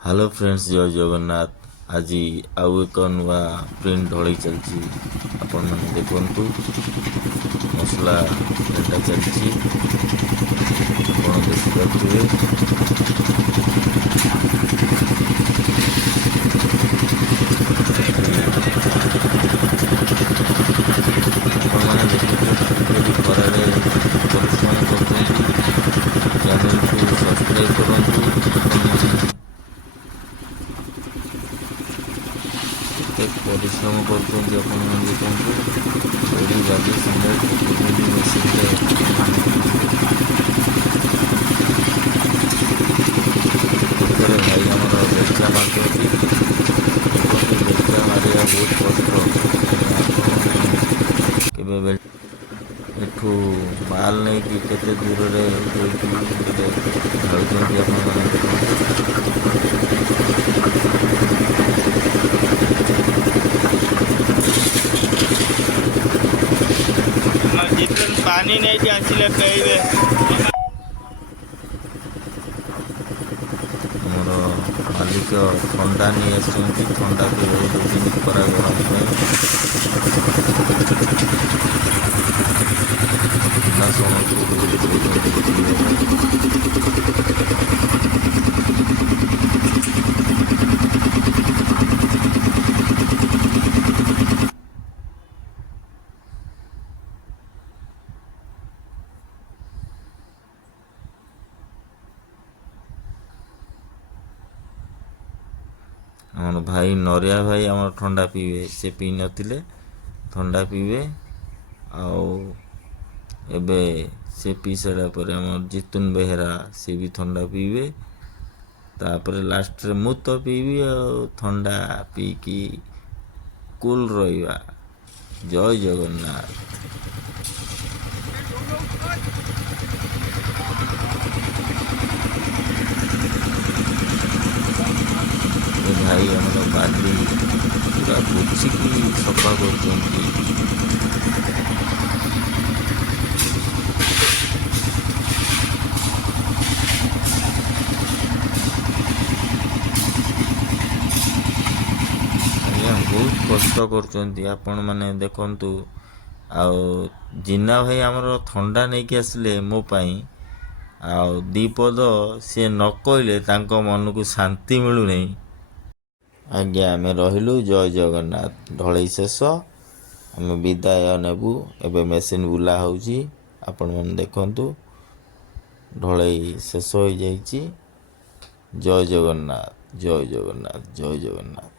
Hello friends, जय जगन्नाथ। आज आउ एक नुआ प्रिंट ढोल चलती आपण मैंने देखु मसला एटा चलती आप देखिपे। आपने देखिए खरार परिश्रम कर चैनल को सब्सक्राइब करूँ। परिश्रम कर बाजी सिमेंट भाई आमर बेचा मार्केट बेचा मारिया बहुत कष्ट के एठू माल नहीं कि केते दूर जितने पानी नहीं आसिले पेइबे मोर मालिक ठंडा नहीं आसुँच ठंडा पिए खरा गरम आम भाई नरिया भाई आम ठंडा पीवे से पी नथिले ठंडा पीवे आबे से पी सारा पर आम जितुन बेहेरा सी भी ठंडा पीवे तापर लास्ट रे मु तो पीवी ठंडा पी की कूल रहिबा। जय जगन्नाथ। भाई आम बाली पूरा पोछिकी सफा कर बहुत कष्ट कर मैंने देखु। जिना भाई आमर ठंडा नहीं कि आसले मो पाई दीपद सी न कहले मन को शांति मिलू नहीं। आज्ञा आम रहिलु। जय जगन्नाथ। ढलई शेष आम विदाय नेबू। एबे मेसीन बुला होउची आपण मन देखंतु। ढलई शेष हो जाइची। जय जगन्नाथ, जय जगन्नाथ, जय जगन्नाथ।